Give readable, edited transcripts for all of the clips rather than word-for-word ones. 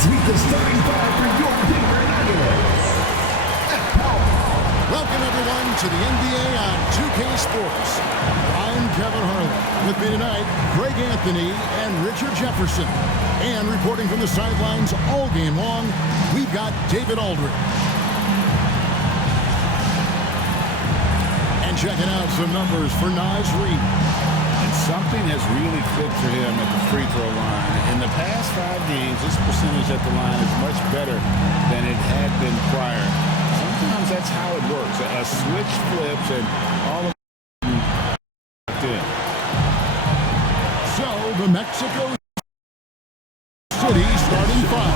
Meet the starting five for your Denver Nuggets. Welcome, everyone, to the NBA on 2K Sports. I'm Kevin Harlan. With me tonight, Greg Anthony and Richard Jefferson. And reporting from the sidelines all game long, we've got David Aldridge. And checking out some numbers for Naz Reid. And something has really clicked for him at the free throw line. In the past 5 games, this percentage at the line is much better than it had been prior. Sometimes that's how it works. A switch flips and all of it in. So the Mexico City starting five.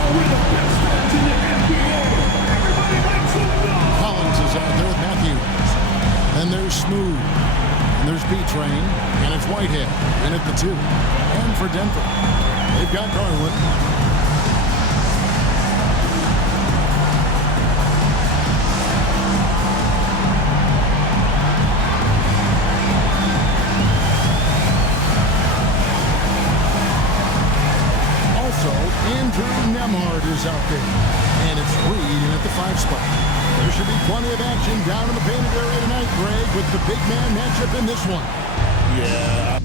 Collins is out there with Matthews. Then there's Smooth. And there's B-Train. And it's Whitehead. And at the 2. And for Denver, they've got Garland. Is out there, and it's Reed in at the 5 spot. There should be plenty of action down in the painted area tonight, Greg, with the big man matchup in this one. Yeah.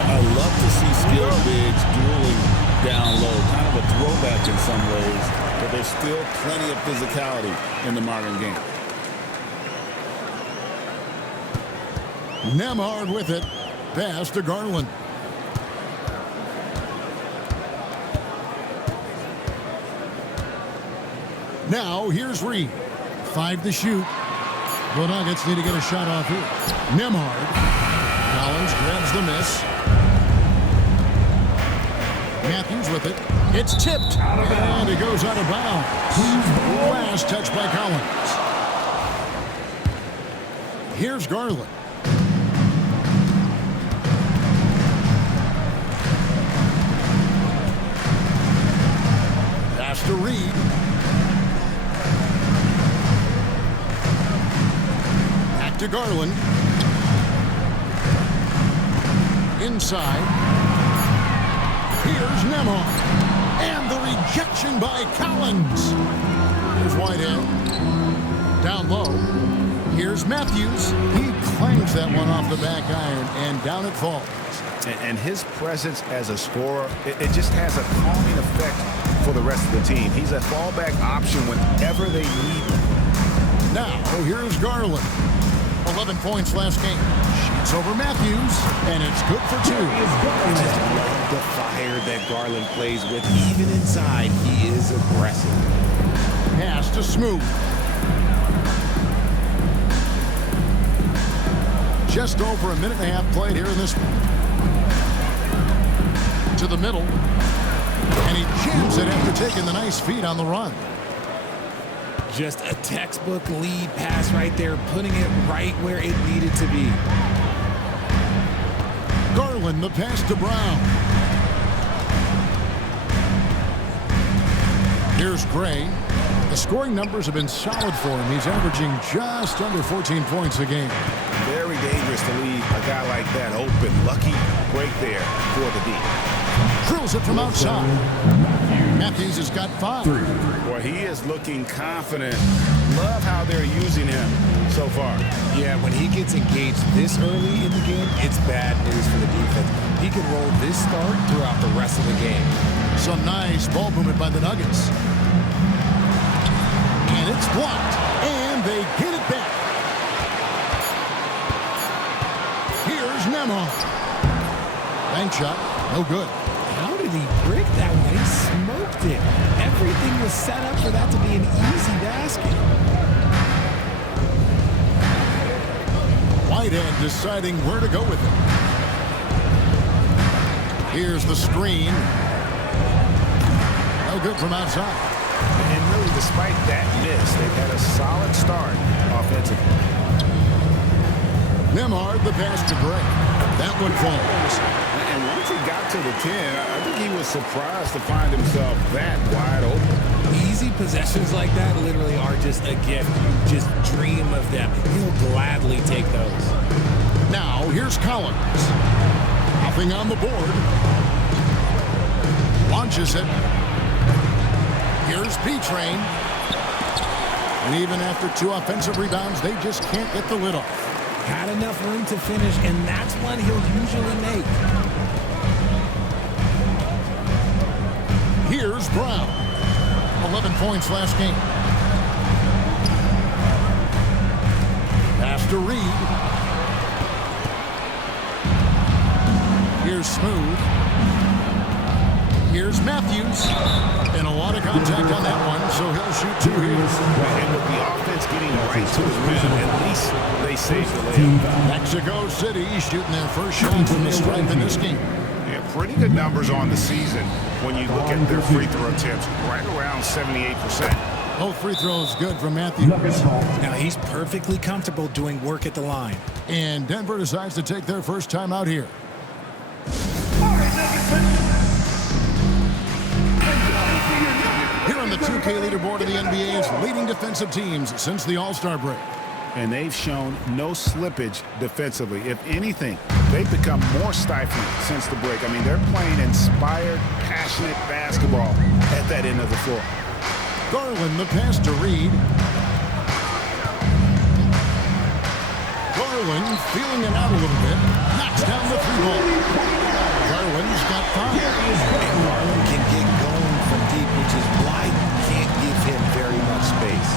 I love to see skilled bigs dueling down low, kind of a throwback in some ways, but there's still plenty of physicality in the modern game. Nemhard with it. Pass to Garland. Now, here's Reed. 5 to shoot. The Nuggets need to get a shot off here. Nemhard. Collins grabs the miss. Matthews with it. It's tipped. And it goes out of bounds. Last touch by Collins. Here's Garland. To Reed. Back to Garland. Inside. Here's Nemhard. And the rejection by Collins. Here's Whitehead. Down low. Here's Matthews. He clangs that one off the back iron, and down it falls. And his presence as a scorer, it just has a calming effect for the rest of the team. He's a fallback option whenever they need him. Now, here's Garland. 11 points last game. Shoots over Matthews, and it's good for 2. I just love the fire that Garland plays with. Even inside, he is aggressive. Pass to Smooth. Just over a minute and a half played here in this one. To the middle. And he jams it after taking the nice feed on the run. Just a textbook lead pass right there, putting it right where it needed to be. Garland, the pass to Brown. Here's Gray. The scoring numbers have been solid for him. He's averaging just under 14 points a game. Very dangerous to leave a guy like that open. Lucky break there for the D. Drills it from outside. Matthews has got 5. Boy, he is looking confident. Love how they're using him so far. Yeah, when he gets engaged this early in the game, it's bad news for the defense. He can roll this start throughout the rest of the game. Some nice ball movement by the Nuggets. And it's blocked. And they get it back. Here's Nemhard. Bank shot. No good. How did he break that one? He smoked it. Everything was set up for that to be an easy basket. Whitehead deciding where to go with it. Here's the screen. No good from outside. And really, despite that miss, they've had a solid start offensively. Nemhard, the pass to Gray. That one falls. And once he got got to the 10, I think he was surprised to find himself that wide open. Easy possessions like that literally are just a gift. You just dream of them. He'll gladly take those. Now, here's Collins. Nothing on the board. Launches it. Here's B-Train. And even after 2 offensive rebounds, they just can't get the lid off. Had enough room to finish, and that's one he'll usually make. Here's Brown. 11 points last game. Pass to Reed. Here's Smooth. Here's Matthews. And a lot of contact on that one, so he'll shoot 2 here. And with the offense getting right to the rim, at least they saved the layup. Mexico City shooting their first shot from the stripe in this game. Yeah, pretty good numbers on the season when you look at their free throw attempts, right around 78%. Both free throws good from Matthews. Now he's perfectly comfortable doing work at the line. And Denver decides to take their first time out here. Here on the 2K leaderboard of the NBA's leading defensive teams since the All-Star break. And they've shown no slippage defensively. If anything, they've become more stifling since the break. I mean, they're playing inspired, passionate basketball at that end of the floor. Garland, the pass to Reed. Garland feeling it out a little bit. Knocks down the 3-ball. Garland's got 5. And Garland can get going from deep, which is why you can't give him very much space.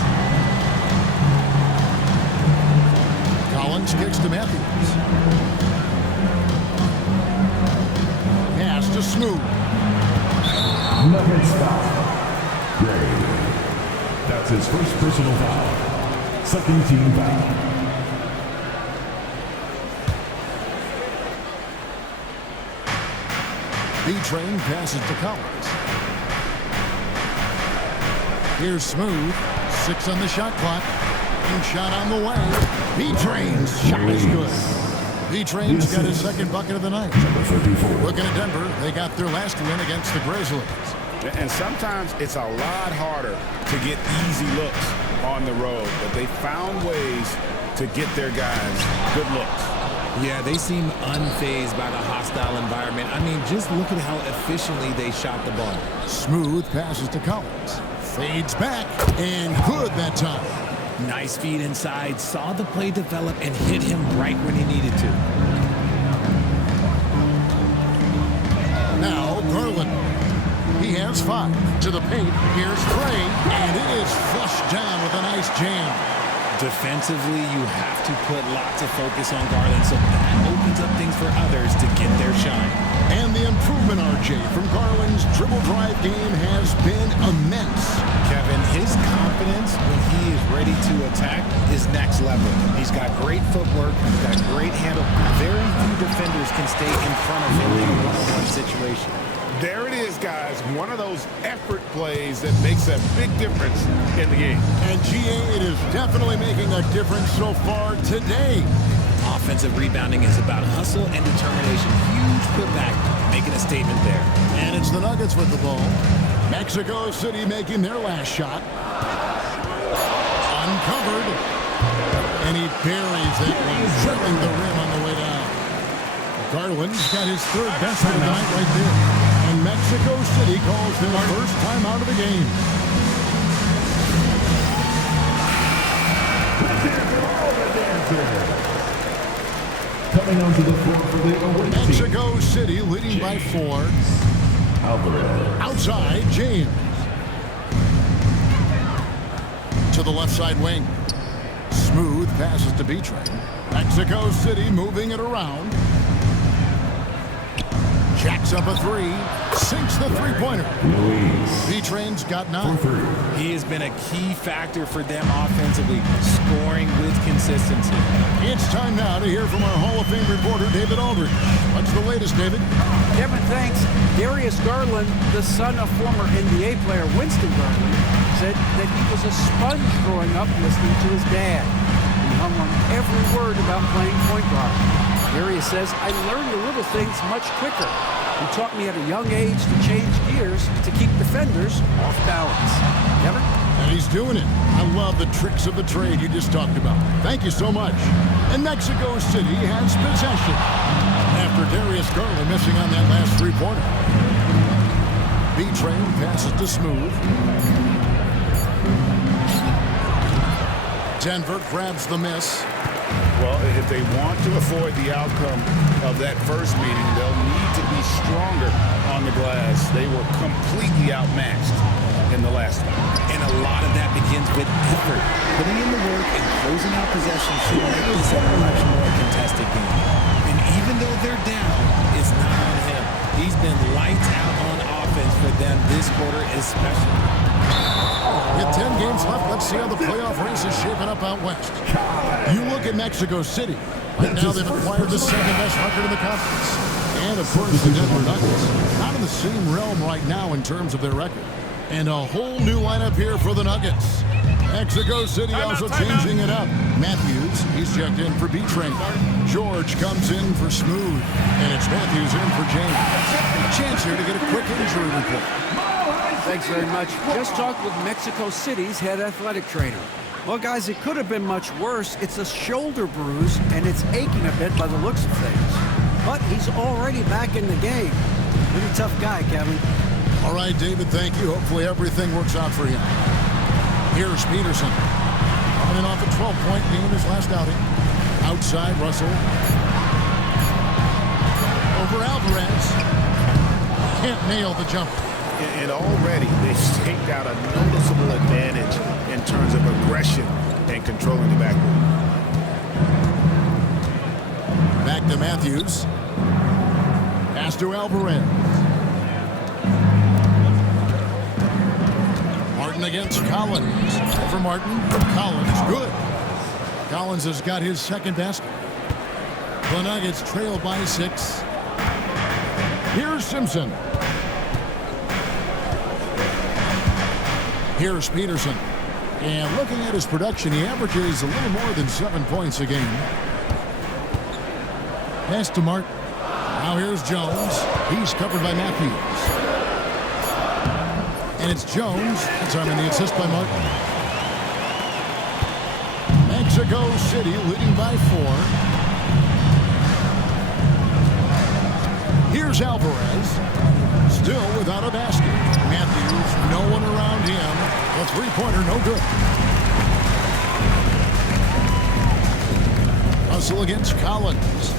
Collins kicks to Matthews. Pass to Smooth. Nuggets foul. Gray. That's his first personal foul. Second team foul. B-Train passes to Collins. Here's Smooth. 6 on the shot clock. And shot on the way. B-Train's shot is good. B-Train's got his second bucket of the night. Looking at Denver, they got their last win against the Grizzlies. And sometimes it's a lot harder to get easy looks on the road, but they found ways to get their guys good looks. Yeah, they seem unfazed by the hostile environment. I mean, just look at how efficiently they shot the ball. Smooth passes to Collins. Fades back, and good that time. Nice feed inside, saw the play develop, and hit him right when he needed to. Now, Garland. He has 5. To the paint, here's Trey, and it is flushed down with a nice jam. Defensively, you have to put lots of focus on Garland, so that opens up things for others to get their shine. And the improvement, RJ, from Garland's dribble drive game has been immense. Kevin, his confidence when he is ready to attack is next level. He's got great footwork, he's got great handle. Very few defenders can stay in front of him in a one-on-one situation. There it is, guys. One of those effort plays that makes a big difference in the game. And GA, it is definitely making a difference so far today. Offensive rebounding is about hustle and determination. Huge putback, making a statement there. And it's the Nuggets with the ball. Mexico City making their last shot. Uncovered. And he buries that one, tripping the rim on the way down. Garland's got his 3rd best of the night right there. And Mexico City calls their first time out of the game. Coming onto the floor for the away team. Mexico City leading by 4. Alvarez. Outside, James. To the left side wing. Smooth passes to B-Train. Mexico City moving it around. Jacks up a 3. Sinks the 3-pointer. B-Train's got 9. He has been a key factor for them offensively, scoring with consistency. It's time now to hear from our Hall of Fame reporter, David Aldridge. What's the latest, David? Kevin, thanks. Darius Garland, the son of former NBA player Winston Garland, said that he was a sponge growing up listening to his dad. He hung on every word about playing point guard. Darius says, I learned the little things much quicker. He taught me at a young age to change gears to keep defenders off balance. Kevin? And he's doing it. I love the tricks of the trade you just talked about. Thank you so much. And Mexico City has possession after Darius Garland missing on that last three-pointer. B-Train passes to Smooth. Denver grabs the miss. Well, if they want to avoid the outcome of that first meeting, they'll need to be stronger on the glass. They were completely outmatched in the last one. And a lot of that begins with effort. Putting in the work and closing out possessions should make this a much more contested game. And even though they're down, it's not on him. He's been lights out on offense for them this quarter especially. With 10 games left, let's see how the playoff race is shaping up out west. You look at Mexico City. Right now they've acquired the second-best record in the conference. And, of course, the Denver Nuggets. Not in the same realm right now in terms of their record. And a whole new lineup here for the Nuggets. Mexico City also changing it up. Matthews, he's checked in for B-Train. George comes in for Smooth. And it's Matthews in for James. Chance here to get a quick injury report. Thanks very much. Just talked with Mexico City's head athletic trainer. Well, guys, it could have been much worse. It's a shoulder bruise, and it's aching a bit by the looks of things. But he's already back in the game. Pretty tough guy, Kevin. All right, David, thank you. Hopefully everything works out for him. Here's Peterson. Coming in off a 12-point game his last outing. Outside, Russell. Over Alvarez. Can't nail the jumper. And already they've staked out a noticeable advantage in terms of aggression and controlling the backboard. Back to Matthews. Pass to Alvarez. Martin against Collins. Over Martin. Collins, good. Collins has got his second basket. The Nuggets trail by 6. Here's Simpson. Here's Peterson. And looking at his production, he averages a little more than 7 points a game. Pass to Martin. Now here's Jones. He's covered by Matthews. And it's Jones. That's arming the assist by Martin. Mexico City leading by 4. Here's Alvarez. Still without a basket. Matthews, no one around him. A three-pointer, no good. Hustle against Collins.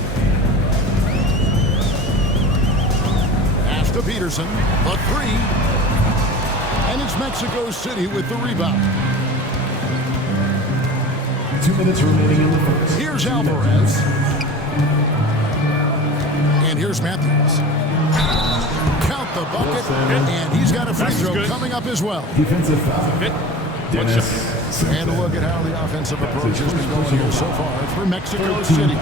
Pass to Peterson. The 3. And it's Mexico City with the rebound. 2 minutes remaining in the first. Here's Alvarez. And here's Matthews. Count the bucket. And he's got a free throw coming up as well. Defensive foul. Dennis. And a look at how the offensive approach has been going here so far for Mexico City.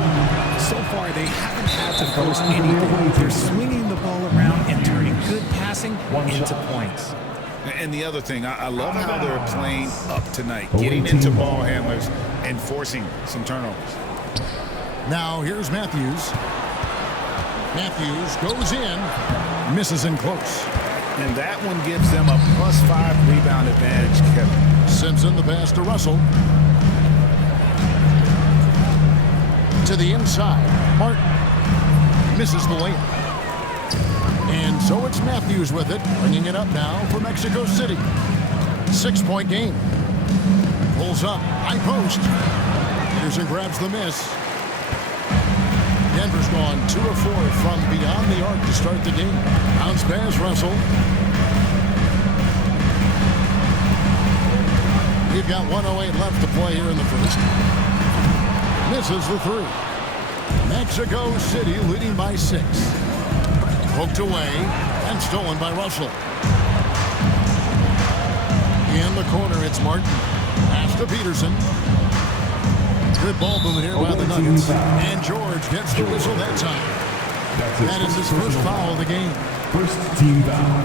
So far, they haven't had to force anything. They're swinging the ball around and turning good passing into points. And the other thing, I love how they're playing up tonight, getting into ball handlers and forcing some turnovers. Now here's Matthews. Matthews goes in, misses in close. And that one gives them a +5 rebound advantage, Kevin. Simpson the pass to Russell. To the inside. Martin misses the layup. And so it's Matthews with it, bringing it up now for Mexico City. 6-point game. Pulls up, high post. Peterson grabs the miss. Denver's gone 2 of 4 from beyond the arc to start the game. Bounce pass, Russell. We've got 1:08 left to play here in the first. Misses the 3. Mexico City leading by 6. Poked away and stolen by Russell. In the corner, it's Martin. Pass to Peterson. Good ball movement here by the Nuggets. And George gets the whistle that time. That is his first foul of the game. First team foul.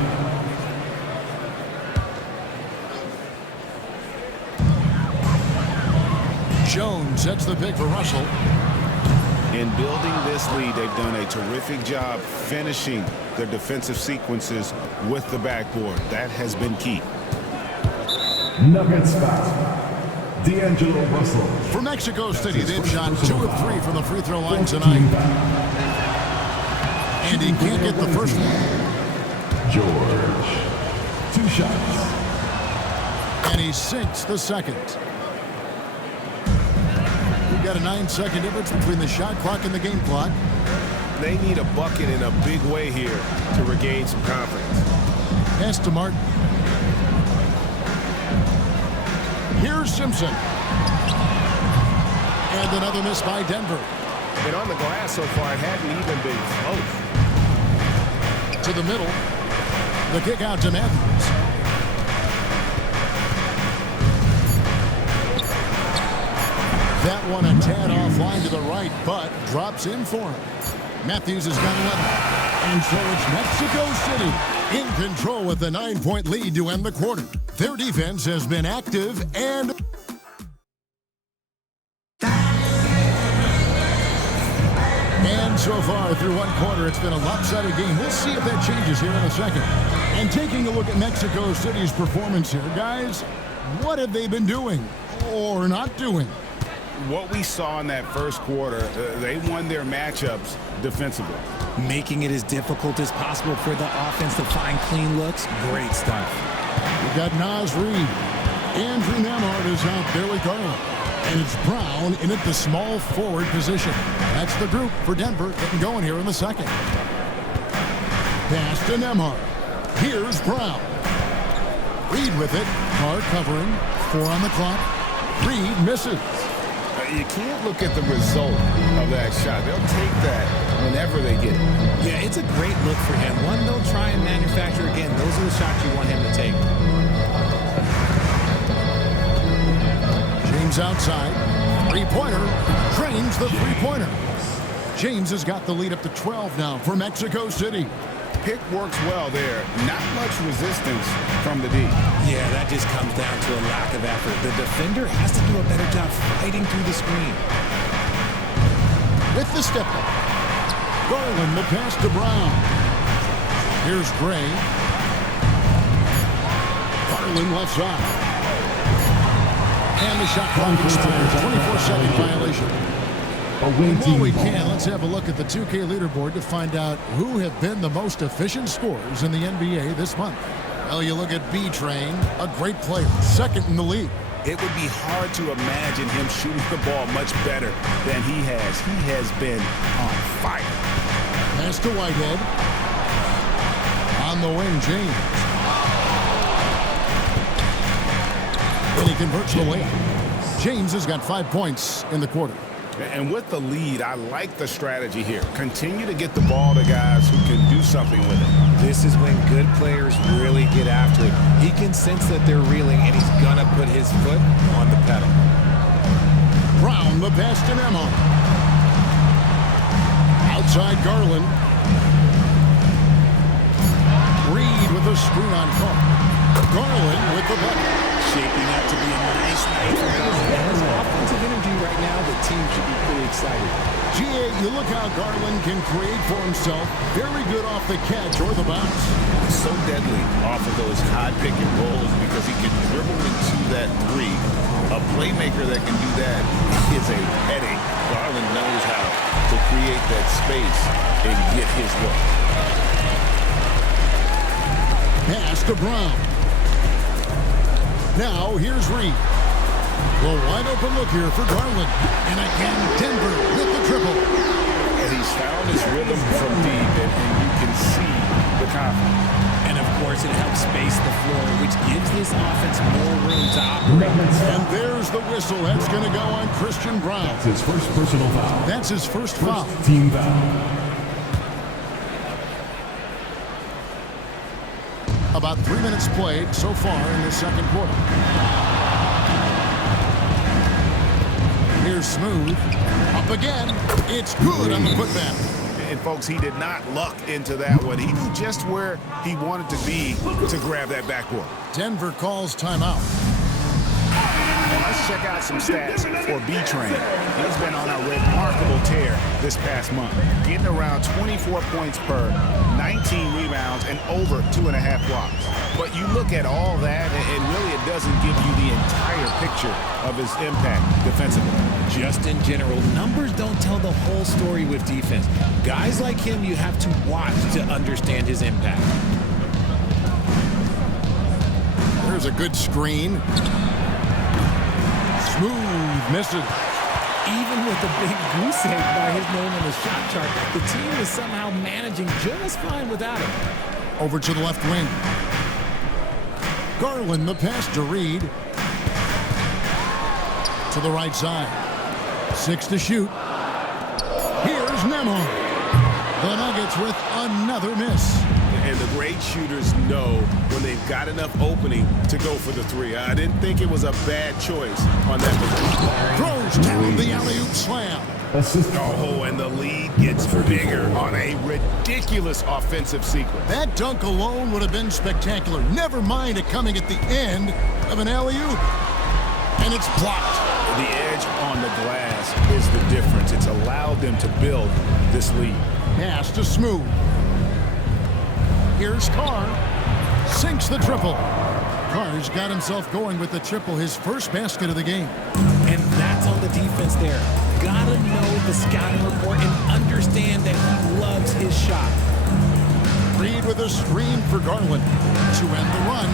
Jones sets the pick for Russell. In building this lead, they've done a terrific job finishing their defensive sequences with the backboard. That has been key. Nuggets foul. D'Angelo Russell. For Mexico City, they've shot 2 of 3 from the free throw line tonight. And he can't get the first one. George. 2 shots. And he sinks the second. We've got a 9-second difference between the shot clock and the game clock. They need a bucket in a big way here to regain some confidence. Pass to Martin. Here's Simpson. And another miss by Denver. And on the glass so far, it hadn't even been close. To the middle. The kick out to Matthews. That one a tad offline to the right, but drops in for him. Matthews has got 11. And so it's Mexico City in control with the 9-point lead to end the quarter. Their defense has been active and... And so far through one quarter, it's been a lopsided game. We'll see if that changes here in a second. And taking a look at Mexico City's performance here, guys, what have they been doing or not doing? What we saw in that first quarter, they won their matchups defensively. Making it as difficult as possible for the offense to find clean looks. Great stuff. We've got Naz Reid. Andrew Nemhard is out there with Garland. And it's Brown in at the small forward position. That's the group for Denver getting going here in the second. Pass to Nemhard. Here's Brown. Reid with it. Carr covering. 4 on the clock. Reid misses. You can't look at the result of that shot. They'll take that whenever they get it. Yeah, it's a great look for him. One they'll try and manufacture again. Those are the shots you want him to take. James outside. Three-pointer. Drains the three-pointer. James has got the lead up to 12 now for Mexico City. Pick works well there. Not much resistance from the D. Yeah, that just comes down to a lack of effort. The defender has to do a better job fighting through the screen. With the step up. Garland, the pass to Brown. Here's Gray. Garland left side. And the shot clock expires. 24-second violation. While we can, let's have a look at the 2K leaderboard to find out who have been the most efficient scorers in the NBA this month. Well, you look at B-Train, a great player, second in the league. It would be hard to imagine him shooting the ball much better than he has. He has been on fire. Pass to Whitehead. On the wing, James. And he converts the layup. James has got 5 points in the quarter. And with the lead, I like the strategy here. Continue to get the ball to guys who can do something with it. This is when good players really get after it. He can sense that they're reeling, and he's going to put his foot on the pedal. Brown, the pass to Nemhard. Outside Garland. Reid with a screen on Carr. Garland with the bucket. Shaping up to be a nice night for Garland. And his offensive energy right now, the team should be pretty excited. GA, you look how Garland can create for himself. Very good off the catch or the bounce. So deadly off of those high pick and rolls because he can dribble into that three. A playmaker that can do that is a headache. Garland knows how to create that space and get his look. Pass to Brown. Now, here's Reid. The wide open look here for Garland. And again, Denver with the triple. And he's found his rhythm from deep, and you can see the confidence. And, of course, it helps space the floor, which gives this offense more room to operate. And there's the whistle. That's going to go on Christian Brown. That's his first personal foul. That's his first foul. Team foul. About 3 minutes played so far in the second quarter. Here's Smooth. Up again. It's good on the putback. And, folks, he did not luck into that one. He knew just where he wanted to be to grab that backboard. Denver calls timeout. Let's check out some stats for B-Train. He's been on a remarkable tear this past month, getting around 24 points per, 19 rebounds, and over 2.5 blocks. But you look at all that, and really it doesn't give you the entire picture of his impact defensively. Just in general, numbers don't tell the whole story with defense. Guys like him, you have to watch to understand his impact. There's a good screen. Smooth misses. Even with a big goose egg by his name on the shot chart, the team is somehow managing just fine without him. Over to the left wing. Garland, the pass to Reed. To the right side. 6 to shoot. Here's Nemo. The Nuggets with another miss. And the great shooters know when they've got enough opening to go for the three. I didn't think it was a bad choice on that position. Throws down the alley-oop slam. Oh, and the lead gets bigger on a ridiculous offensive sequence. That dunk alone would have been spectacular. Never mind it coming at the end of an alley-oop. And it's blocked. The edge on the glass is the difference. It's allowed them to build this lead. Pass to Smooth. Here's Carr. Sinks the triple. Carr's got himself going with the triple, his first basket of the game. And that's on the defense there. Gotta know the scouting report and understand that he loves his shot. Reed with a screen for Garland to end the run.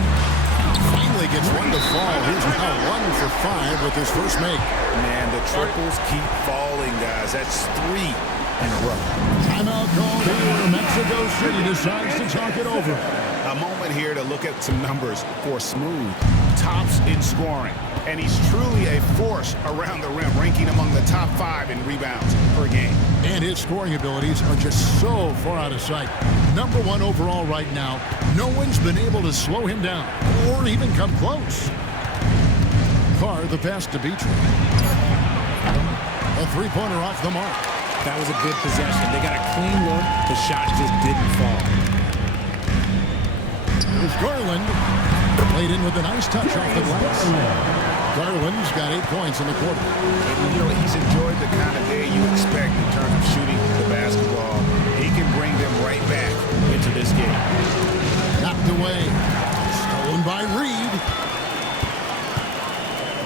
Finally gets one to fall. He's now 1 for 5 with his first make. Man, the triples keep falling, guys. That's 3 in a row. Timeout called here. Mexico City decides to talk it over. A moment here to look at some numbers for Smooth. Tops in scoring. And he's truly a force around the rim, ranking among the top 5 in rebounds per game. And his scoring abilities are just so far out of sight. Number 1 overall right now. No one's been able to slow him down or even come close. Carr, the pass to B-Train. A three-pointer off the mark. That was a good possession. They got a clean look. The shot just didn't fall. Here's Garland. Played in with a nice touch off the glass. Garland's got 8 points in the quarter. You know, he's enjoyed the kind of day you expect in terms of shooting the basketball. He can bring them right back into this game. Knocked away. Stolen by Reed.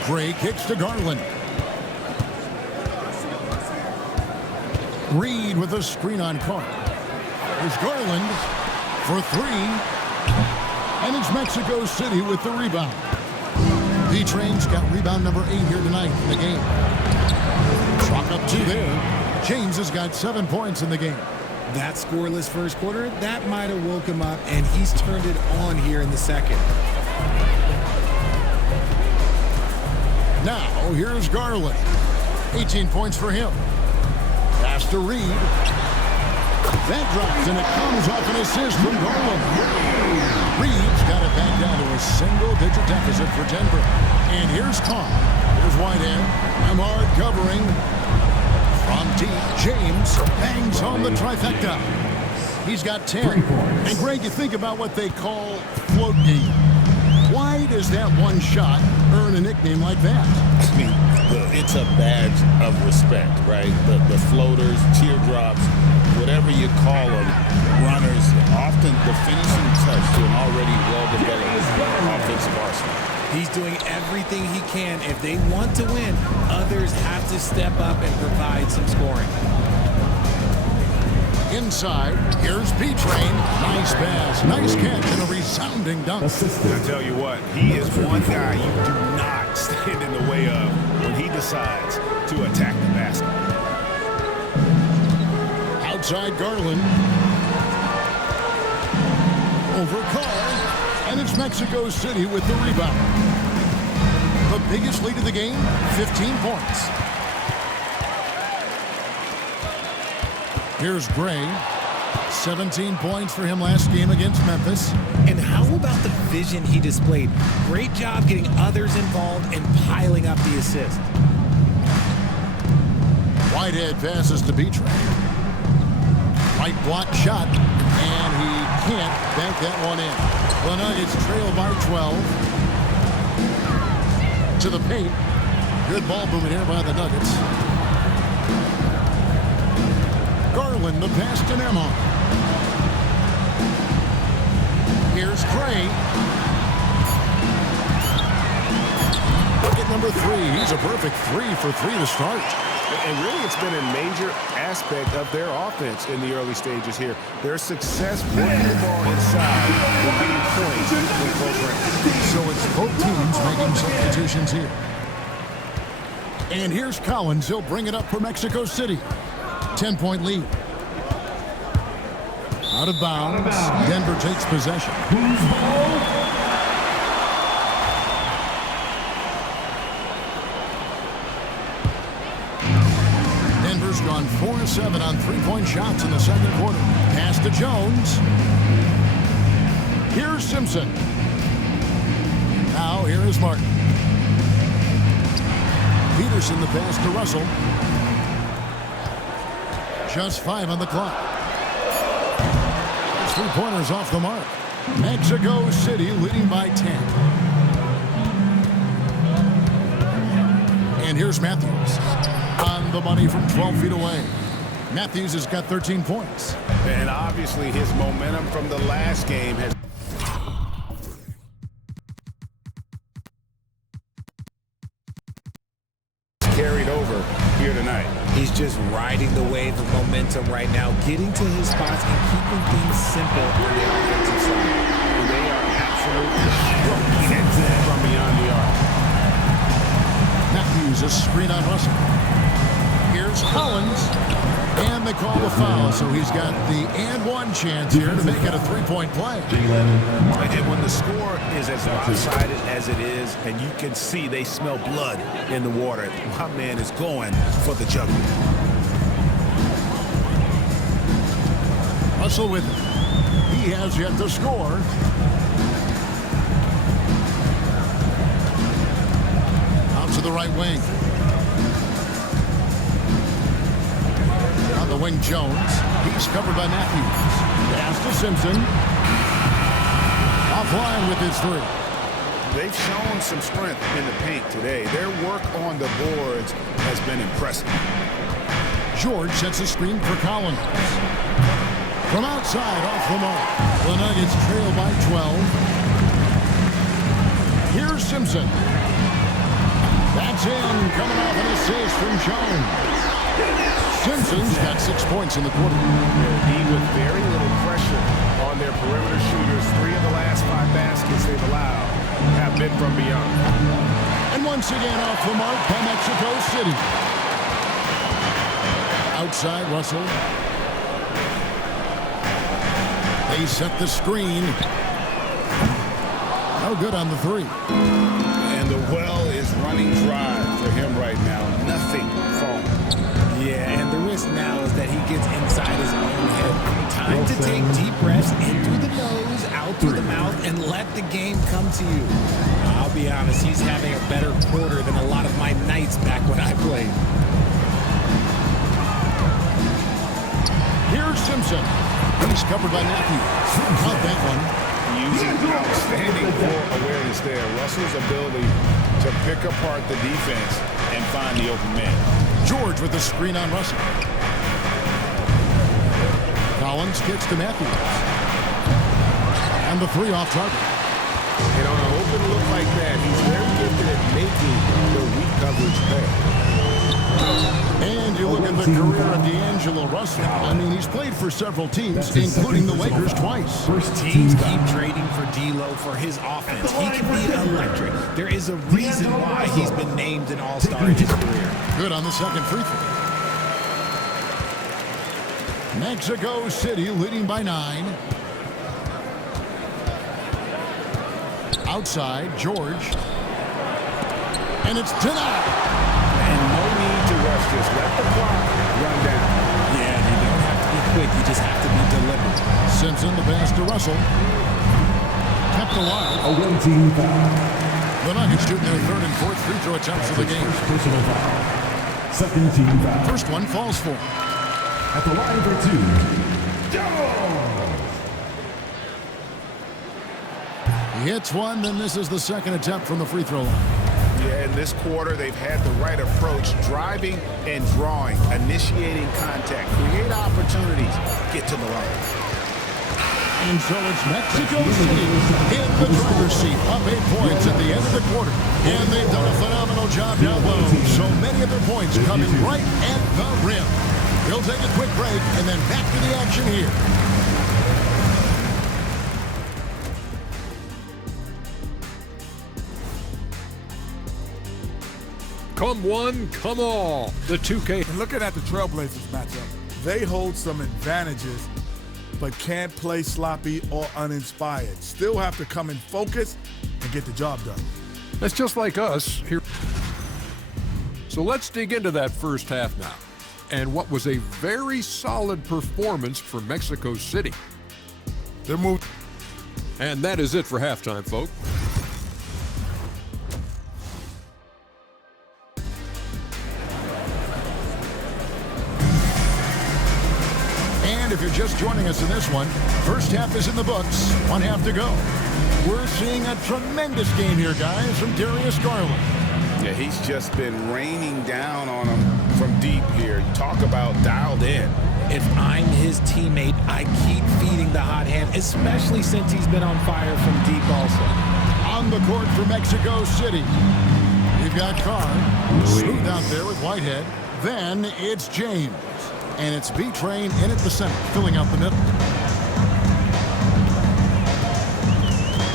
Gray kicks to Garland. Reed with a screen on Carr. There's Garland for 3. And it's Mexico City with the rebound. B-Train's got rebound number 8 here tonight in the game. Chalk up 2 there. James has got 7 points in the game. That scoreless first quarter, that might have woke him up, and he's turned it on here in the second. Now, here's Garland. 18 points for him. Pass to Reed. That drops, and it comes off an assist from Garland. Reed's got it back down to a single-digit deficit for Denver. And here's Carr. Here's Whitehead. Ahmad covering. From deep, James bangs home the trifecta. He's got 10. And Greg, you think about what they call float game. Why does that one shot earn a nickname like that? I mean, it's a badge of respect, right? The floaters, teardrops, whatever you call them, runners, often the finishing touch to an already well-developed offensive arsenal. He's doing everything he can. If they want to win, others have to step up and provide some scoring. Inside, here's B-Train. Nice pass, nice catch, and a resounding dunk. I tell you what, he is one guy you do not stand in the way of when he decides to attack the basket. Outside Garland. Over Carr, and it's Mexico City with the rebound. The biggest lead of the game, 15 points. Here's Gray. 17 points for him last game against Memphis. And how about the vision he displayed? Great job getting others involved and piling up the assist. Whitehead passes to B-Train. Right block shot, and he can't bank that one in. The Nuggets trail by 12. to the paint. Good ball movement here by the Nuggets. Garland, the pass to Nemo. Here's Gray. Bucket number 3. He's a perfect 3 for 3 to start. And really, it's been a major aspect of their offense in the early stages here. Their success working the ball inside and getting points in close range. So it's both teams making substitutions here. And here's Collins. He'll bring it up for Mexico City. 10-point lead. Out of bounds. Denver takes possession. Denver's gone 4-7 on three-point shots in the second quarter. Pass to Jones. Here's Simpson. Now here is Martin. Peterson the pass to Russell. Just 5 on the clock. There's 3-pointers off the mark. Mexico City leading by 10. And here's Matthews. On the money from 12 feet away. Matthews has got 13 points. And obviously his momentum from the last game has carried over here tonight. He's just riding the wave of momentum right now, getting to his spots and keeping things simple on the offensive side. And they are absolutely stroking it from beyond the arc. Matthews, a screen on Russell. Here's Collins. And they call the foul, so he's got the and-one chance here to make it a three-point play. And when the score is as lopsided as it is, and you can see they smell blood in the water, my man is going for the jugular. Russell with it. He has yet to score. Out to the right wing. On the wing, Jones. He's covered by Matthews. Pass to Simpson. Offline with his 3. They've shown some strength in the paint today. Their work on the boards has been impressive. George sets a screen for Collins. From outside, off the mark. The Nuggets trail by 12. Here's Simpson. That's in, coming off an assist from Jones. Simpson's got 6 points in the quarter. He with very little pressure on their perimeter shooters. 3 of the last 5 baskets they've allowed have been from beyond. And once again off the mark by Mexico City. Outside, Russell. They set the screen. No good on the 3. And the well is running dry for him right now. Nothing falling. Yeah, and the risk now is that he gets inside his own head. Time to take deep breaths in through the nose, out through the mouth, and let the game come to you. I'll be honest, he's having a better quarter than a lot of my nights back when I played. Here's Simpson. He's covered by Matthews. Caught that one. Using outstanding ball awareness there. Russell's ability to pick apart the defense and find the open man. George with the screen on Russell. Collins kicks to Matthews. And the 3 off target. And on an open look like that, he's very gifted at making the weak coverage pay. And you look at the career of D'Angelo Russell. I mean, he's played for several teams, including the Lakers twice. Teams keep trading for D'Lo for his offense. He can be electric. There is a reason why he's been named an all-star in his career. Good on the second free throw. Mexico City leading by 9. Outside, George. And it's denied. And no need to rush this. Let the clock run down. Yeah, you don't have to be quick. You just have to be deliberate. Simpson, the pass to Russell. Kept alive. A one-team foul. The Nuggets shooting their 3rd and 4th free throw attempts of the game. First personal foul. Second team foul. First one falls for. At the line for 2. He hits one, then this is the second attempt from the free throw line. Yeah, in this quarter, they've had the right approach, driving and drawing, initiating contact, create opportunities, get to the line. And so it's Mexico City in the driver's seat, up 8 points at the end of the quarter. And they've done a phenomenal job down low. So many of their points coming right at the rim. We'll take a quick break and then back to the action here. Come one, come all. The 2K. And looking at the Trailblazers matchup, they hold some advantages, but can't play sloppy or uninspired. Still have to come in focused and get the job done. That's just like us here. So let's dig into that first half now, and what was a very solid performance for Mexico City. They're moving. And that is it for halftime, folks. And if you're just joining us in this one, first half is in the books, 1 half to go. We're seeing a tremendous game here, guys, from Darius Garland. Yeah, he's just been raining down on them from deep here. Talk about dialed in. If I'm his teammate, I keep feeding the hot hand, especially since he's been on fire from deep also. On the court for Mexico City, we've got Carr, smooth out there with Whitehead. Then it's James. And it's B-Train in at the center, filling out the middle.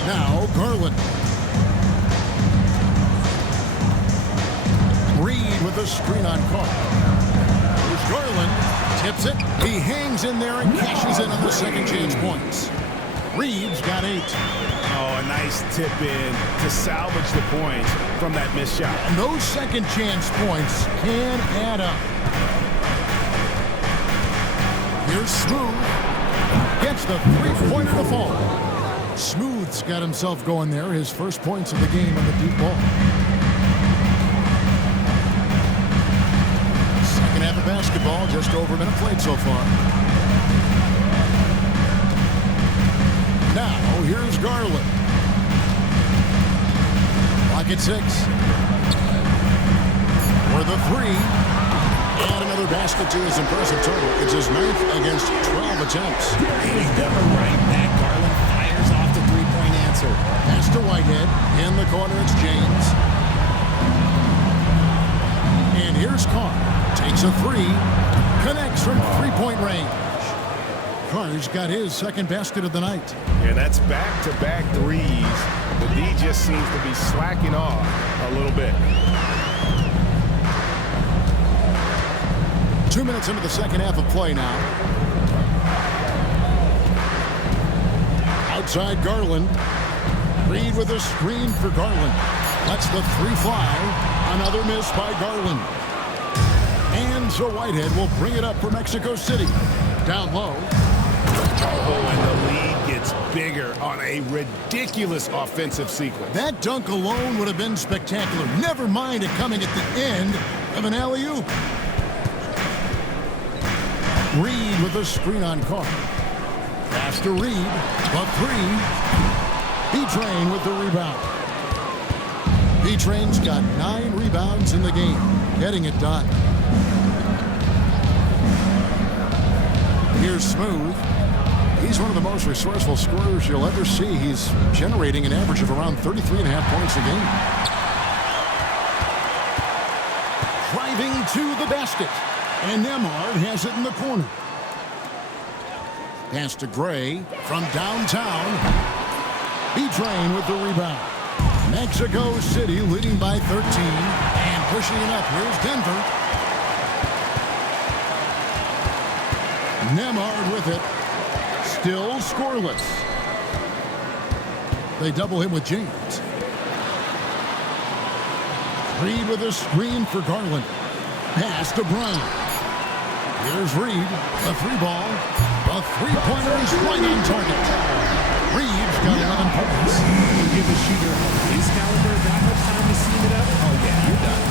Now, Garland. Reed with a screen on Carr. Here's Garland. Tips it. He hangs in there and cashes in on the second change points. Reed's got 8. Oh, a nice tip in to salvage the points from that missed shot. And those second chance points can add up. Here's Smooth. Gets the three-pointer to fall. Smooth's got himself going there. His first points of the game on the deep ball. Second half of basketball, just over a minute played so far. Now, here's Garland. Lock at 6. For the 3. And another basket to his impressive total. It's his 9th against 12 attempts. He's done right back. Garland fires off the three-point answer. Pass to Whitehead. In the corner, it's James. And here's Carr. Takes a 3. Connects from three-point range. Carr's got his second basket of the night. Yeah, that's back-to-back threes. The D just seems to be slacking off a little bit. 2 minutes into the second half of play now. Outside Garland. Reed with a screen for Garland. Lets the 3 fly. Another miss by Garland. And so Whitehead will bring it up for Mexico City. Down low. Oh, and the lead gets bigger on a ridiculous offensive sequence. That dunk alone would have been spectacular. Never mind it coming at the end of an alley-oop. Reed with a screen on Carr. Pass to Reed. The 3. B-Train with the rebound. B-Train's got 9 rebounds in the game. Getting it done. Here's Smooth. He's one of the most resourceful scorers you'll ever see. He's generating an average of around 33.5 points a game. Driving to the basket. And Nemhard has it in the corner. Pass to Gray from downtown. B-Train with the rebound. Mexico City leading by 13. And pushing it up. Here's Denver. Nemhard with it. Still scoreless. They double him with James. Reed with a screen for Garland. Pass to Brown. Here's Reed. The 3 ball. The 3-pointer is right on target. Reed's got 11 points. You give a shooter his caliber that much time to seam it up? Oh, yeah, you're done.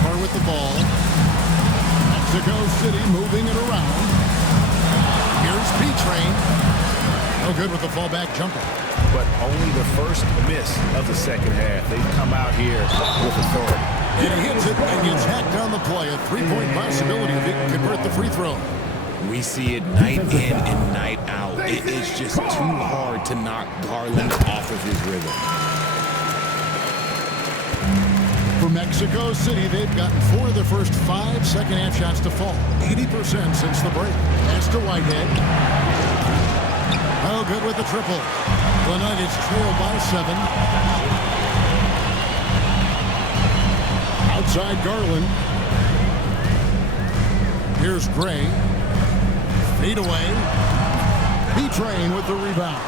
Carr with the ball. Mexico City moving it around. Here's B-Train. No good with the fallback jumper. but only the first miss of the second half. They've come out here with authority. And he hits it and gets hacked on the play. A three-point possibility if he can convert the free throw. We see it night in and night out. It is just too hard to knock Garland off of his rhythm. For Mexico City, they've gotten 4 of their first 5 second-half shots to fall. 80% since the break. Pass to Whitehead. Oh, good with the triple. The Nuggets trail by 7. Outside Garland. Here's Gray. Feed away. B-Train with the rebound.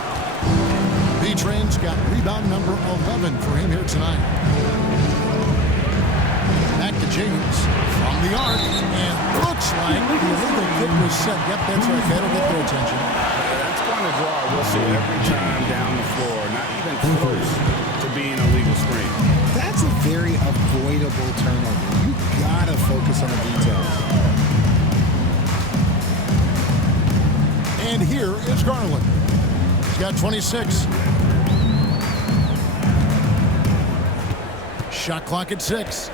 B-Train's got rebound number 11 for him here tonight. Back to James from the arc, and looks like the illegal kick was set. Yep, that's right. That'll get their attention. That's going to draw a whistle every time down the floor, not even close to being a legal screen. That's a very avoidable turnover. You gotta focus on the details. And here is Garland. He's got 26. Shot clock at 6.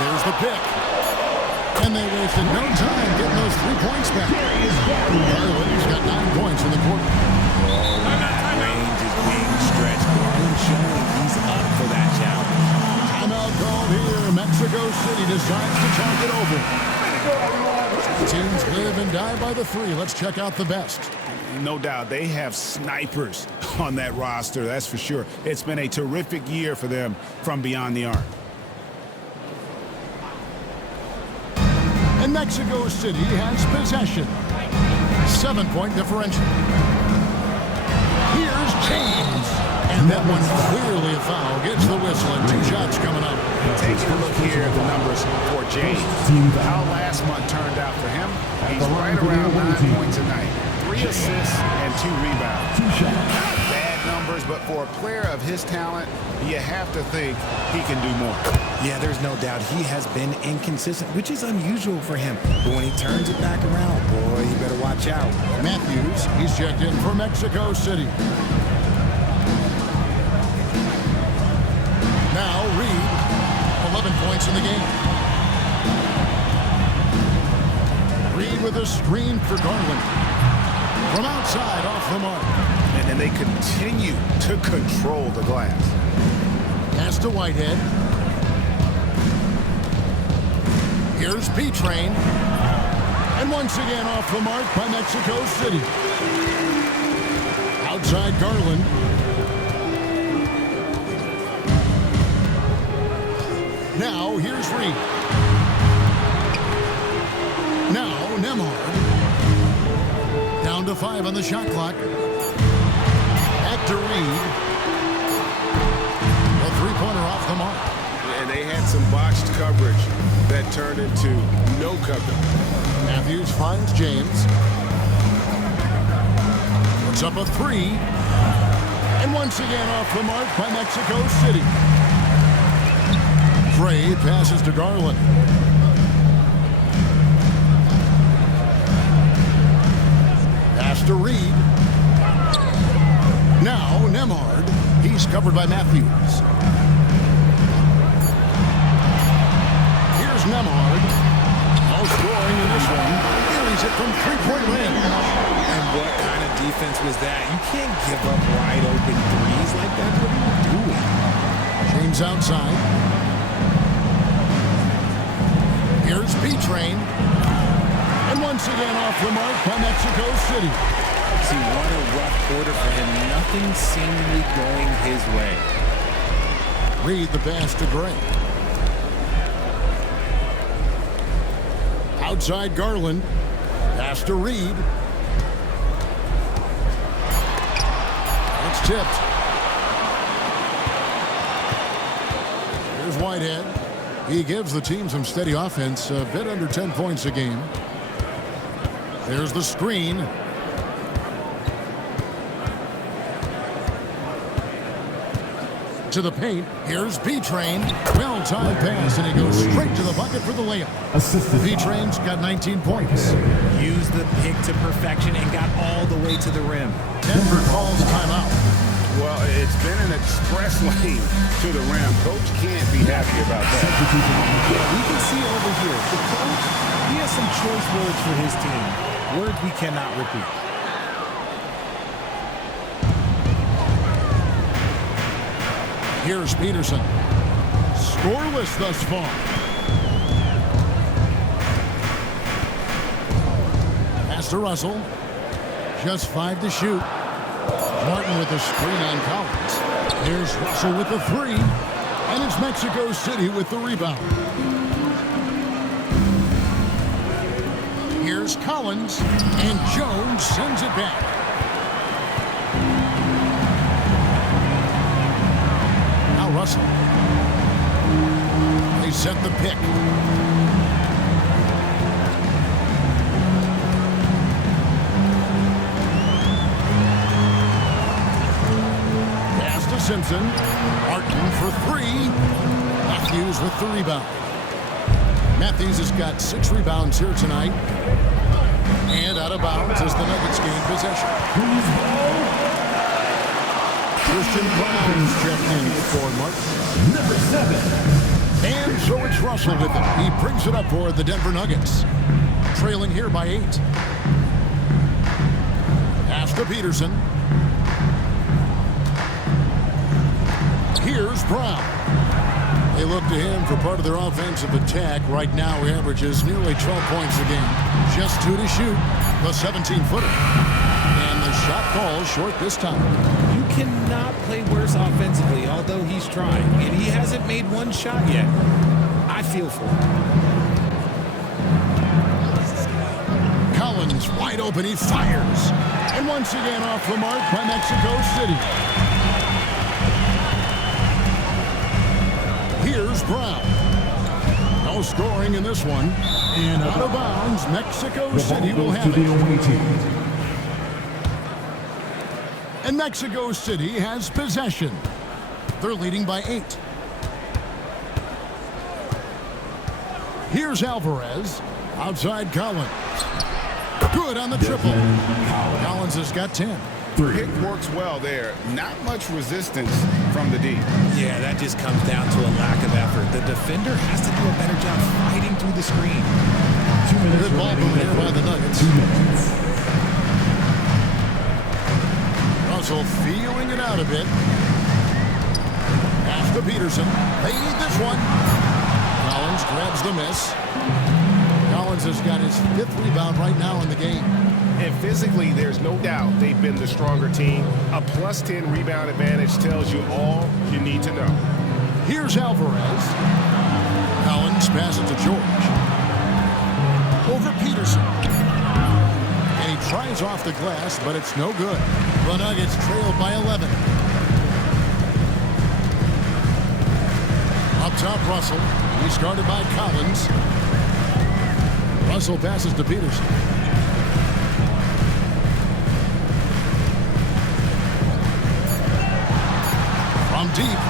There's the pick. And they wasted no time getting those 3 points back. Garland's got 9 points in the quarter. Range is being stretched. Garland showing he's up for that challenge. Timeout called here. Mexico City decides to talk it over. Teams live and die by the 3. Let's check out the best. No doubt, they have snipers on that roster, that's for sure. It's been a terrific year for them from beyond the arc. And Mexico City has possession. 7-point differential. Here's James. And that one clearly a foul. Gets the whistle and 2 shots coming up. Taking a look here at the numbers for James. How last month turned out for him, he's right around 9 points a night. 3 assists and 2 rebounds. Not bad numbers, but for a player of his talent, you have to think he can do more. Yeah, there's no doubt he has been inconsistent, which is unusual for him. But when he turns it back around, boy, you better watch out. Matthews, he's checked in for Mexico City. Now Reed, 11 points in the game. Reed with a screen for Garland. From outside, off the mark. And then they continue to control the glass. Pass to Whitehead. Here's B-Train. And once again off the mark by Mexico City. Outside Garland. Now here's Reed. Now Nembhard. Down to 5 on the shot clock. Back to Reed. A 3-pointer off the mark. And they had some botched coverage that turned into no coverage. Matthews finds James. Puts up a 3. And once again off the mark by Mexico City. Gray passes to Garland. Pass to Reed. Now Nembhard. He's covered by Matthews. Here's Nembhard. No scoring in this one. Carries it from 3-point range. And what kind of defense was that? You can't give up wide open threes like that. What are you doing? James outside. Here's B-Train. And once again off the mark by Mexico City. See, what a rough quarter for him. Nothing seemingly going his way. Reed the pass to Gray. Outside Garland. Pass to Reed. It's tipped. Here's Whitehead. He gives the team some steady offense, a bit under 10 points a game. There's the screen. To the paint. Here's B-Train. Well-timed pass, and he goes straight to the bucket for the layup. B-Train's got 19 points. Used the pick to perfection and got all the way to the rim. Denver calls timeout. Well, It's been an express lane to the rim. Coach can't be happy about that. We can see over here, the coach, he has some choice words for his team. Words we cannot repeat. Here's Peterson. Scoreless thus far. Pass to Russell. Just 5 to shoot. Martin with a screen on Collins. Here's Russell with the 3. And it's Mexico City with the rebound. Here's Collins. And Jones sends it back. Now Russell. They set the pick. Simpson. Martin for 3. Matthews with the rebound. Matthews has got 6 rebounds here tonight. And out of bounds as the Nuggets gain possession. Christian Brown's checked in for Martin. Number 7. And so it's Russell with it. He brings it up for the Denver Nuggets. Trailing here by 8. Pass to Peterson. Here's Brown. They look to him for part of their offensive attack. Right now, he averages nearly 12 points a game. Just 2 to shoot. The 17-footer. And the shot falls short this time. You cannot play worse offensively, although he's trying. And he hasn't made one shot yet. I feel for him. Collins wide open. He fires. And once again off the mark by Mexico City. Here's Brown. No scoring in this one. And out of bounds, Mexico City will have it. And Mexico City has possession. They're leading by 8. Here's Alvarez. Outside Collins. Good on the triple. Collins has got 10. Pick works well there. Not much resistance from the D. Yeah, that just comes down to a lack of effort. The defender has to do a better job fighting through the screen. 2 minutes. Good ball movement here by the Nuggets. 2 minutes. Russell feeling it out a bit. Pass to Peterson. They need this one. Collins grabs the miss. Collins has got his 5th rebound right now in the game. And physically, there's no doubt they've been the stronger team. A plus 10 rebound advantage tells you all you need to know. Here's Alvarez. Collins passes to George. Over Peterson. And he tries off the glass, but it's no good. The Nuggets trailed by 11. Up top, Russell. He's guarded by Collins. Russell passes to Peterson. From deep,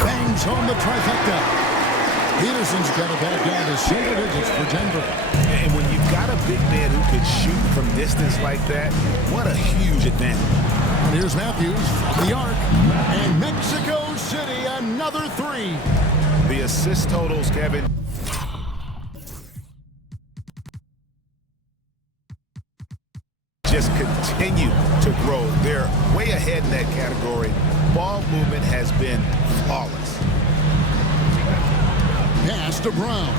bangs home the trifecta. Peterson's got it back down to single digits for Denver. And when you've got a big man who can shoot from distance like that, what a huge advantage. And here's Matthews from the arc. And Mexico City, another 3. The assist totals, Kevin. Just continue to grow. They're way ahead in that category. Ball movement has been flawless. Pass to Brown.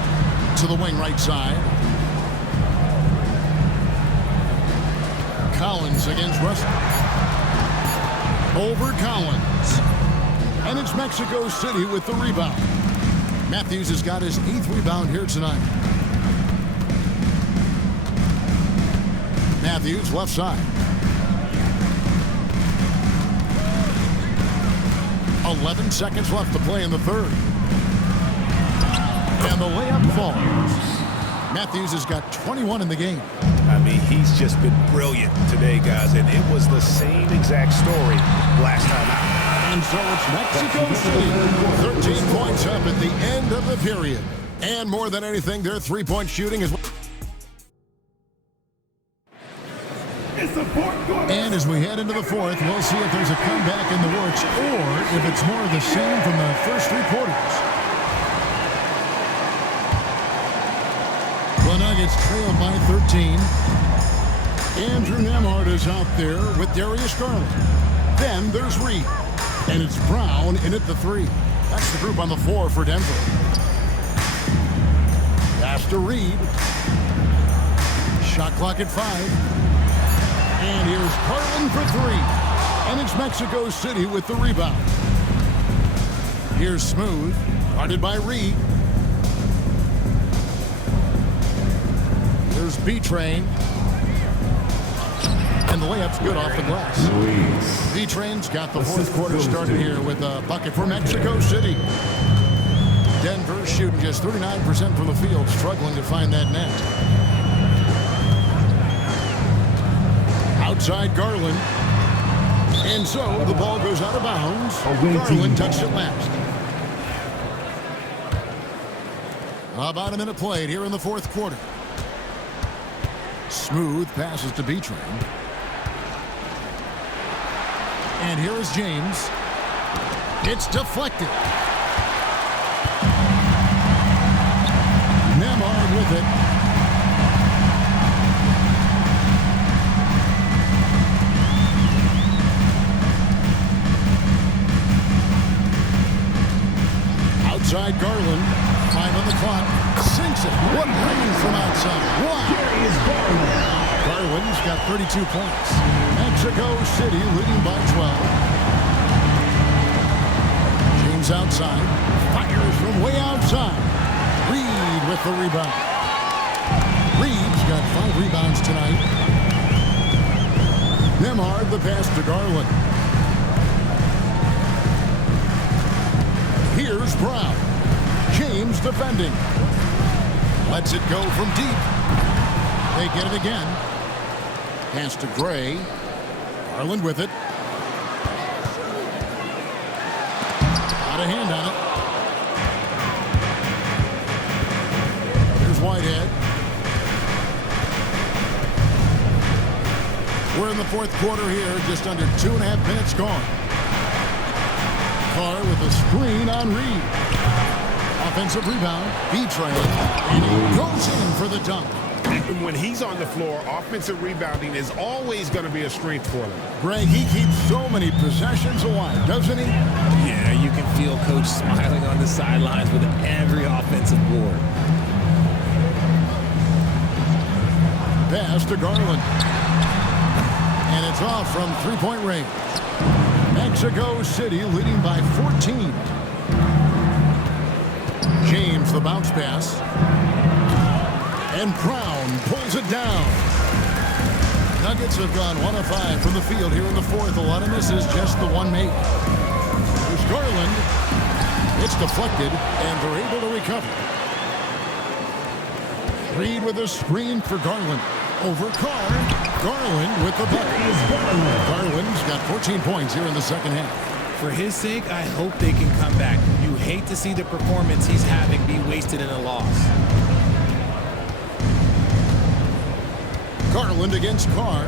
To the wing right side. Collins against Russell. Over Collins. And it's Mexico City with the rebound. Matthews has got his 8th rebound here tonight. Matthews left side. 11 seconds left to play in the 3rd. And the layup falls. Matthews has got 21 in the game. I mean, he's just been brilliant today, guys, and it was the same exact story last time out. And so it's Mexico City. 13 points up at the end of the period. And more than anything, their 3-point shooting is... And as we head into the fourth, we'll see if there's a comeback in the works or if it's more of the same from the first three quarters. The Nuggets trailed by 13. Andrew Nembhard is out there with Darius Garland. Then there's Reed. And it's Brown in at the three. That's the group on the floor for Denver. Pass to Reed. Shot clock at 5. And here's Garland for three. And it's Mexico City with the rebound. Here's Smooth. Guarded by Reed. Here's B-Train. And the layup's good off the glass. B-Train's got the fourth quarter started here with a bucket for Mexico City. Denver shooting just 39% from the field, struggling to find that net. Outside Garland. And so the ball goes out of bounds. Garland touched it last. About a minute played here in the fourth quarter. Smooth passes to B-Train. And here is James. It's deflected. Nembhard with it. Outside Garland. 5 on the clock. Sinks it. What rain from outside. Wow. Garland's got 32 points. Mexico City leading by 12. James outside. Fires from way outside. Reed with the rebound. Reed's got 5 rebounds tonight. Nembhard the pass to Garland. Here's Brown. James defending. Lets it go from deep. They get it again. Pass to Gray. Garland with it. Got a hand on it. Here's Whitehead. We're in the fourth quarter here, just under 2.5 minutes gone. Carr with a screen on Reed. Offensive rebound. B-Train. And he goes in for the dunk. When he's on the floor, offensive rebounding is always going to be a strength for them. Greg, he keeps so many possessions alive, doesn't he? Yeah, you can feel Coach smiling on the sidelines with every offensive board. Pass to Garland. And it's off from three-point range. Mexico City leading by 14. James, the bounce pass. And Brown pulls it down. Nuggets have gone 1 of 5 from the field here in the fourth. A lot of misses, just the one made. Here's Garland. It's deflected, and they're able to recover. Reed with a screen for Garland. Over Carr. Garland with the bucket. Garland's got 14 points here in the second half. For his sake, I hope they can come back. You hate to see the performance he's having be wasted in a loss. Garland against Carr.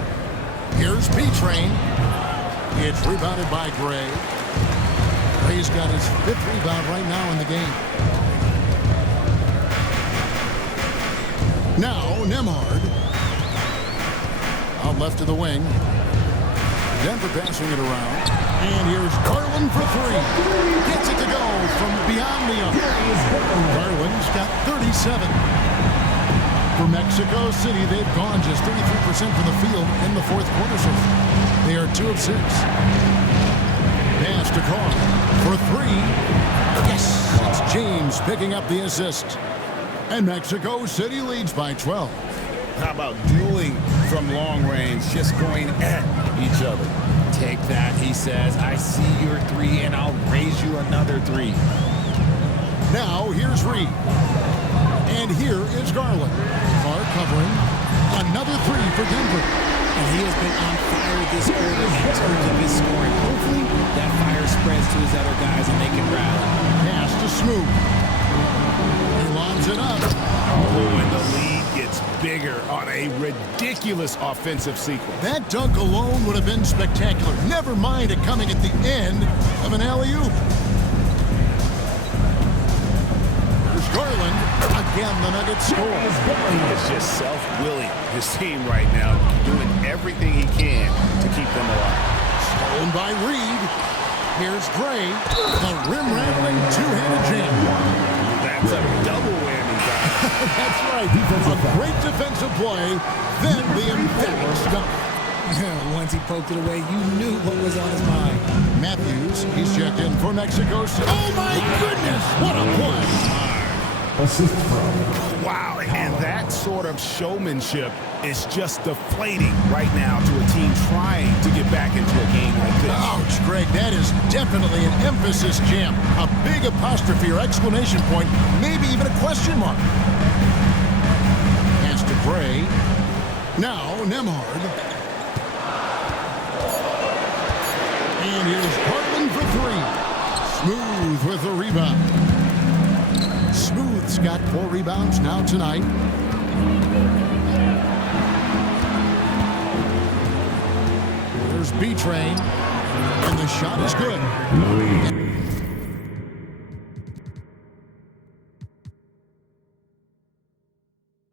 Here's B-Train. It's rebounded by Gray. Gray's got his 5th rebound right now in the game. Now Nembhard. Out left to the wing. Denver passing it around. And here's Garland for 3. Gets it to go from beyond the arc. Garland's got 37. For Mexico City, they've gone just 33% from the field in the fourth quarter so far. They are 2 of 6. Pass to Carr for 3. Yes! It's James picking up the assist. And Mexico City leads by 12. How about dueling from long range, just going at each other? Take that, he says. I see your 3, and I'll raise you another 3. Now, here's Reed. And here is Garland. Carr covering. Another 3 for Denver. And he has been on fire this quarter in terms of his scoring. Hopefully, that fire spreads to his other guys and they can rally. Pass to Smooth. He lobs it up. Oh, and the lead gets bigger on a ridiculous offensive sequence. That dunk alone would have been spectacular. Never mind it coming at the end of an alley-oop. There's Garland. Again, the Nuggets score. He is just self-willing his team right now, doing everything he can to keep them alive. Stolen by Reed. Here's Gray. The rim-rattling two-handed jam. That's a double whammy, guys. That's right. A great defensive play, then the emphatic stuff. Once he poked it away, you knew what was on his mind. Matthews, he's checked in for Mexico City. Oh, my goodness. What a play. Assist from. Wow, and that sort of showmanship is just deflating right now to a team trying to get back into a game like this. Ouch, Greg, that is definitely an emphasis jam. A big apostrophe or exclamation point, maybe even a question mark. Pass to Gray. Now, Nemhard. And here's Garland for three. Smooth with the rebound. Smooth's got 4 rebounds now tonight. There's B-Train, and the shot is good.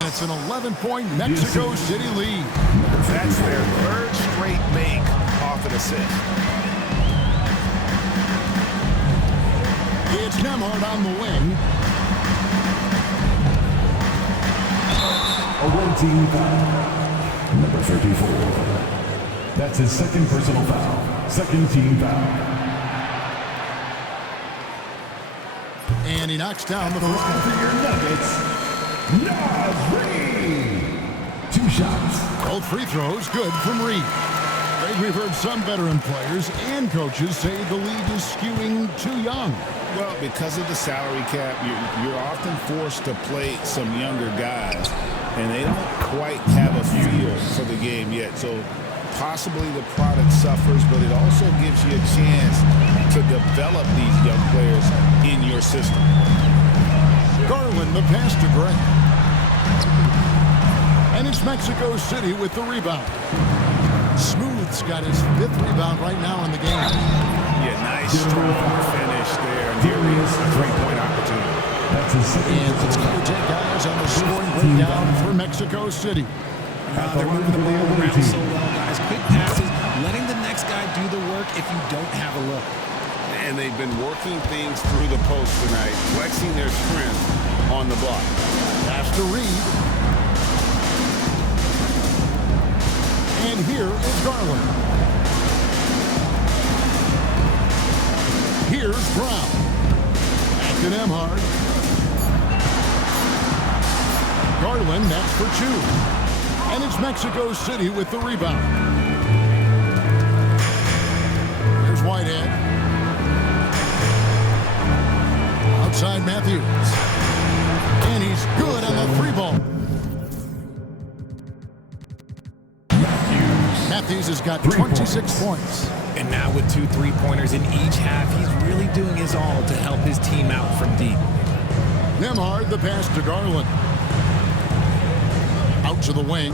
It's an 11-point Mexico City lead. That's their third straight make off an assist. It's Nemhard on the wing. A one team foul. Number 34. That's his second personal foul. Second team foul. And he knocks down the first one. For your Nuggets, Naz Reid. 2 shots. Both free throws good from Reed. Greg, we've heard some veteran players and coaches say the league is skewing too young. Well, because of the salary cap, you're often forced to play some younger guys, and they don't quite have a feel for the game yet. So possibly the product suffers, but it also gives you a chance to develop these young players in your system. Garland, the pass to Gray. And it's Mexico City with the rebound. Smooth's got his 5th rebound right now in the game. Yeah, nice, strong finish there. Nearly a three-point opportunity. That's his second. And let's go take guys on the scoring breakdown for Mexico City. They're moving the ball around so well, guys. Quick passes, letting the next guy do the work if you don't have a look. And they've been working things through the post tonight, flexing their strength on the block. Pass to Reed. And here is Garland. Here's Brown. Back to Nemhard. Garland, that's for 2. And it's Mexico City with the rebound. Here's Whitehead. Outside Matthews. And he's good on the 3 ball. Matthews has got 26 points. And now with 2 3-pointers in each half, he's really doing his all to help his team out from deep. Nemhard, the pass to Garland. Out to the wing.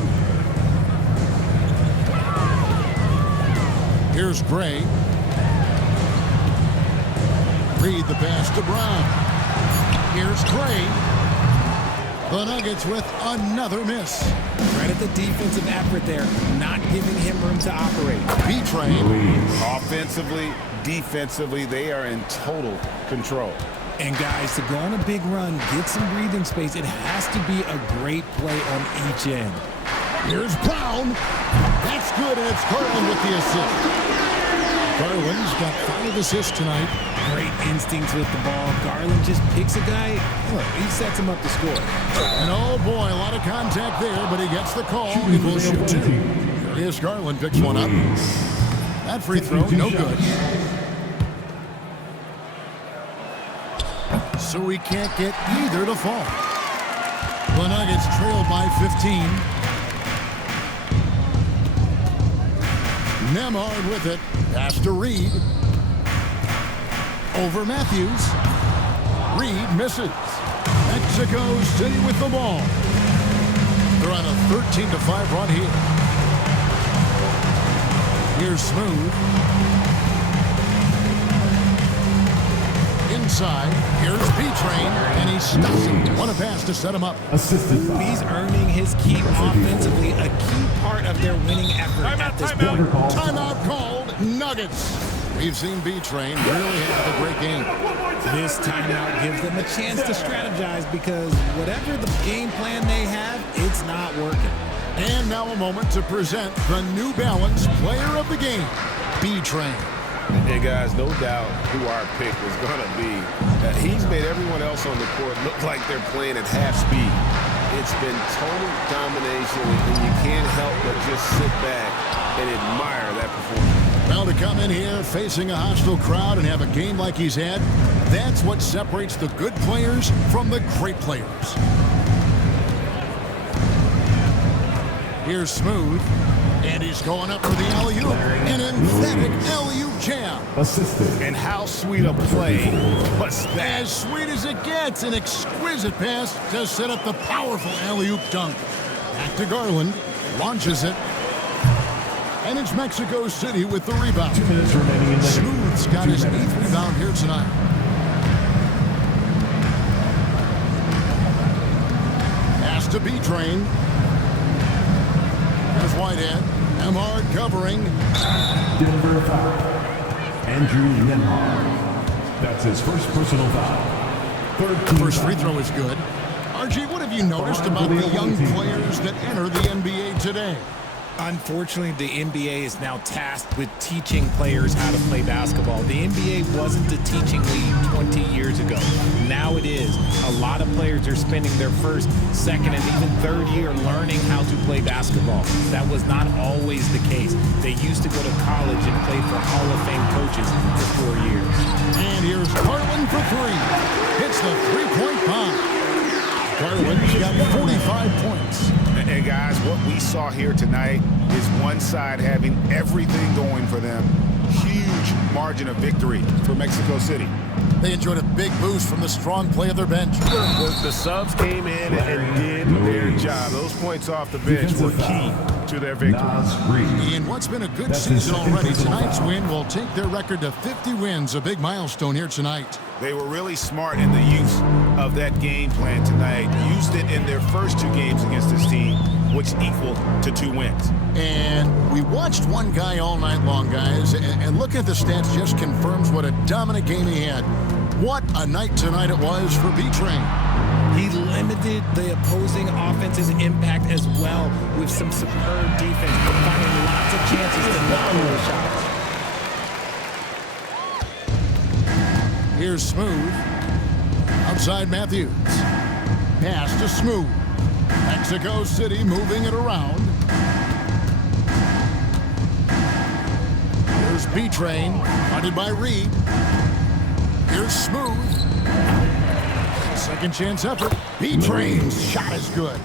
Here's Gray. Reed, the pass to Brown. Here's Gray. The Nuggets with another miss. Credit the defensive effort there, not giving him room to operate. B-Train. Offensively, defensively, they are in total control. And guys, to go on a big run, get some breathing space, it has to be a great play on each end. Here's Brown. That's good, and it's Garland with the assist. Garland's got 5 assists tonight. Great instincts with the ball. Garland just picks a guy. He sets him up to score. And oh boy, a lot of contact there, but he gets the call. He will shoot 2. Here's Garland, picks one up. That free throw, no good. So we can't get either to fall. The Nuggets trail by 15. Nemhard with it. Pass to Reed. Over Matthews. Reed misses. Mexico City with the ball. They're on a 13-5 run here. Here's Smooth. Inside, here's B-Train, and he stops him. What a pass to set him up. Assisted by He's earning his keep offensively, a key part of their winning effort at this point. Timeout called, Nuggets. We've seen B-Train really have a great game. This timeout gives them a chance to strategize because whatever the game plan they have, it's not working. And now a moment to present the New Balance Player of the Game, B-Train. Hey, guys, no doubt who our pick was going to be. He's made everyone else on the court look like they're playing at half speed. It's been total domination, and you can't help but just sit back and admire that performance. Well, to come in here facing a hostile crowd and have a game like he's had, that's what separates the good players from the great players. Here's Smooth, and he's going up for the alley-oop. An emphatic alley-oop jam. assisted. And how sweet a play was that? As sweet as it gets, an exquisite pass to set up the powerful alley-oop dunk. Back to Garland, launches it. And it's Mexico City with the rebound. 2 minutes remaining in the Smooth's got his 8th rebound here tonight. Pass to B-Train. There's Whitehead. Emhart covering. Denver foul. Andrew Nemhard. That's his first personal foul. Third team First foul. free throw is good. RG, what have you noticed about the young players that enter the NBA today? Unfortunately, the NBA is now tasked with teaching players how to play basketball. The NBA wasn't a teaching league 20 years ago. Now it is. A lot of players are spending their first, second, and even third year learning how to play basketball. That was not always the case. They used to go to college and play for Hall of Fame coaches for 4 years. And here's Garland for three. Hits the three-point bomb. Garland's got 45 points. And guys, what we saw here tonight is one side having everything going for them. Huge margin of victory for Mexico City. They enjoyed a big boost from the strong play of their bench. The subs came in and did their job. Those points off the bench were key to their victory. Nas Reed. In what's been a good That's his season second already, personal tonight's foul. win will take their record to 50 wins, a big milestone here tonight. They were really smart in the use of that game plan tonight. Used it in their first 2 games against this team, which equaled to 2 wins. And we watched one guy all night long, guys, and looking at the stats just confirms what a dominant game he had. What a night tonight it was for B-Train. He limited the opposing offense's impact as well with some superb defense, finding lots of chances to knock away shots. Here's Smooth. Outside Matthews. Pass to Smooth. Mexico City moving it around. Here's B-Train. Funded by Reed. Here's Smooth. Second chance effort. B-Train's shot is good.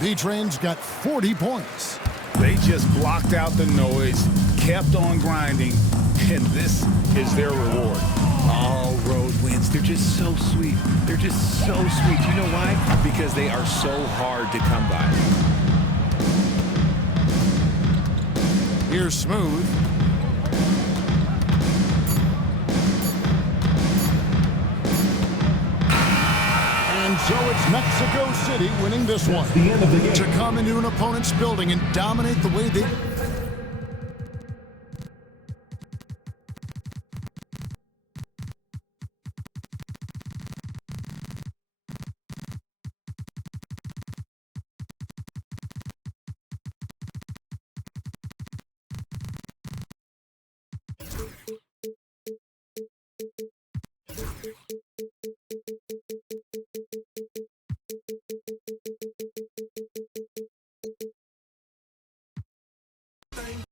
B-Train's got 40 points. They just blocked out the noise, kept on grinding, and this is their reward. All road wins. They're just so sweet. They're just so sweet. You know why? Because they are so hard to come by. Here's Smooth. And so it's Mexico City winning this one. The end of the game. To come into an opponent's building and dominate the way they